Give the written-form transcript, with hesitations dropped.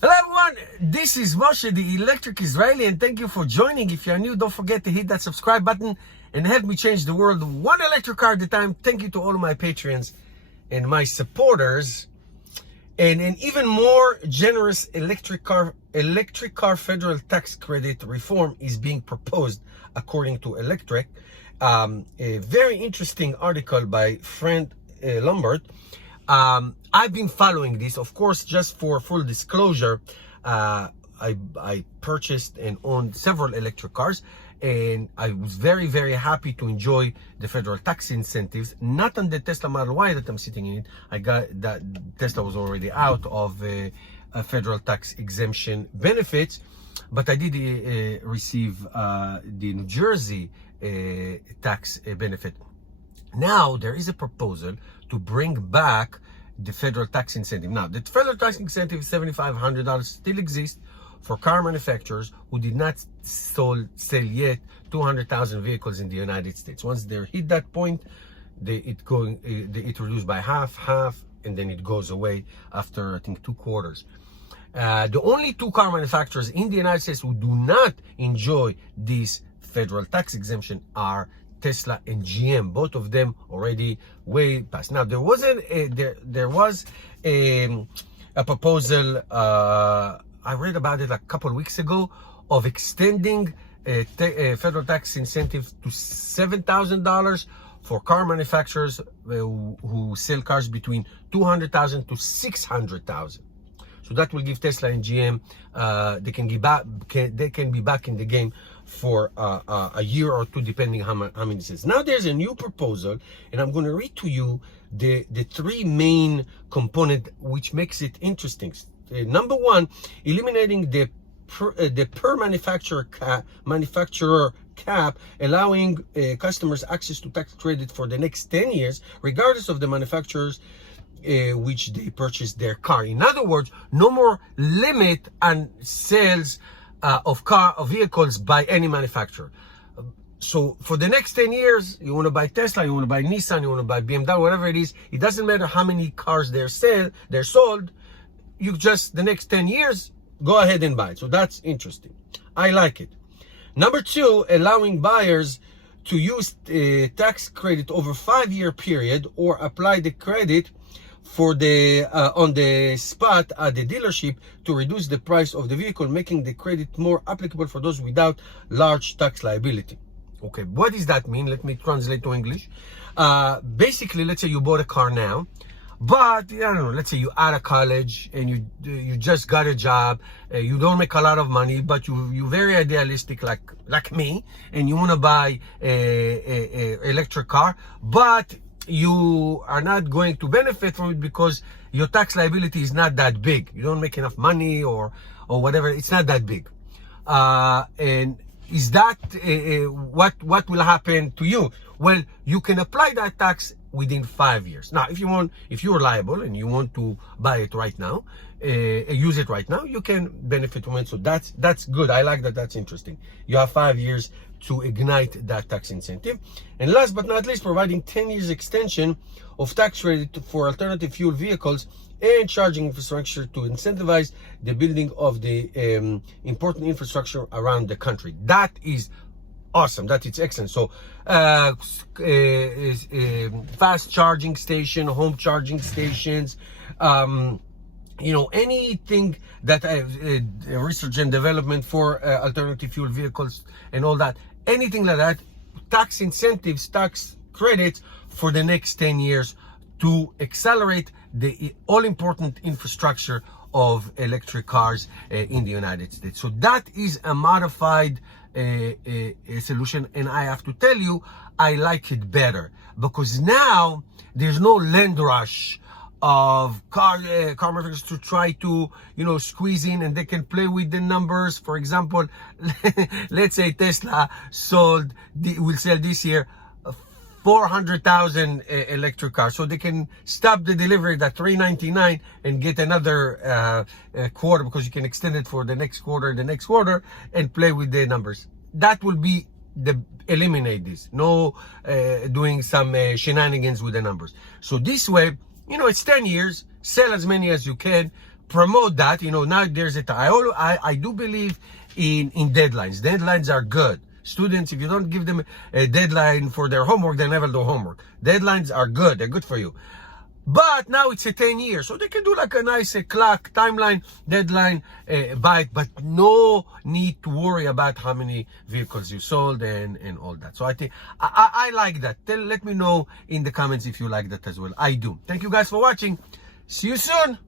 Hello everyone, this is Moshe, the Electric Israeli, and thank you for joining. If you're new, don't forget to hit that subscribe button and help me change the world one electric car at a time. Thank you to all of my patrons and my supporters. And an even more generous electric car federal tax credit reform is being proposed, according to Electric. A very interesting article by Frank Lombard. I've been following this, of course. Just for full disclosure, I purchased and owned several electric cars, and I was very, very happy to enjoy the federal tax incentives. Not on the Tesla Model Y that I'm sitting in. I got that Tesla was already out of a federal tax exemption benefits, but I did receive the New Jersey tax benefit. Now there is a proposal to bring back the federal tax incentive. Now, the federal tax incentive is $7,500, still exists for car manufacturers who did not sell yet 200,000 vehicles in the United States. Once they hit that point, it reduced by half, and then it goes away after, I think, 2 quarters. The only 2 car manufacturers in the United States who do not enjoy this federal tax exemption are Tesla and GM. Both of them already way past. Now there was a proposal. I read about it a couple of weeks ago of extending a federal tax incentive to $7,000 for car manufacturers who sell cars between 200,000 to 600,000. So that will give Tesla and GM they can be back in the game for a year or 2, depending how many cents. Now there's a new proposal, and I'm going to read to you the 3 main components which makes it interesting. Number 1, eliminating the per manufacturer cap, allowing customers access to tax credit for the next 10 years, regardless of the manufacturers which they purchased their car. In other words, no more limit on sales of vehicles by any manufacturer. So for the next 10 years, you want to buy Tesla, you want to buy Nissan, you want to buy BMW, whatever it is, it doesn't matter how many cars they're sold. You just, the next 10 years, go ahead and buy it. So that's interesting. I like it. Number 2, allowing buyers to use tax credit over 5-year period, or apply the credit for the on the spot at the dealership to reduce the price of the vehicle, making the credit more applicable for those without large tax liability. Okay, what does that mean? Let me translate to English. Basically, let's say you bought a car now, but I don't know, let's say you're out of college and you just got a job, you don't make a lot of money, but you're very idealistic like me, and you want to buy a electric car, but you are not going to benefit from it because your tax liability is not that big. You don't make enough money or whatever. It's not that big. And is that what will happen to you? Well, you can apply that tax within 5 years. Now, if you're liable and you want to buy it right now, use it right now, you can benefit from it. So that's good. I like that. That's interesting. You have 5 years to ignite that tax incentive. And last but not least, providing 10 years extension of tax credit for alternative fuel vehicles and charging infrastructure to incentivize the building of the important infrastructure around the country. That is awesome. That is excellent. So fast charging station, home charging stations, anything that research and development for alternative fuel vehicles and all that, anything like that, tax incentives, tax credits for the next 10 years to accelerate the all-important infrastructure of electric cars in the United States. So that is a modified solution, and I have to tell you, I like it better, because now there's no land rush of car manufacturers to try to squeeze in, and they can play with the numbers. For example, let's say Tesla will sell this year 400,000 electric cars, so they can stop the delivery at 399 and get another quarter, because you can extend it for the next quarter and the next quarter and play with the numbers. That will be eliminate this. No doing some shenanigans with the numbers. So this way, it's 10 years. Sell as many as you can. Promote that. Now there's a time. I do believe in deadlines. Deadlines are good. Students, if you don't give them a deadline for their homework, they never do homework. Deadlines are good. They're good for you. But now it's a 10 years, so they can do like a nice clock, timeline, deadline, buy it, but no need to worry about how many vehicles you sold and all that. So I think, I like that. Let me know in the comments if you like that as well. I do. Thank you guys for watching. See you soon.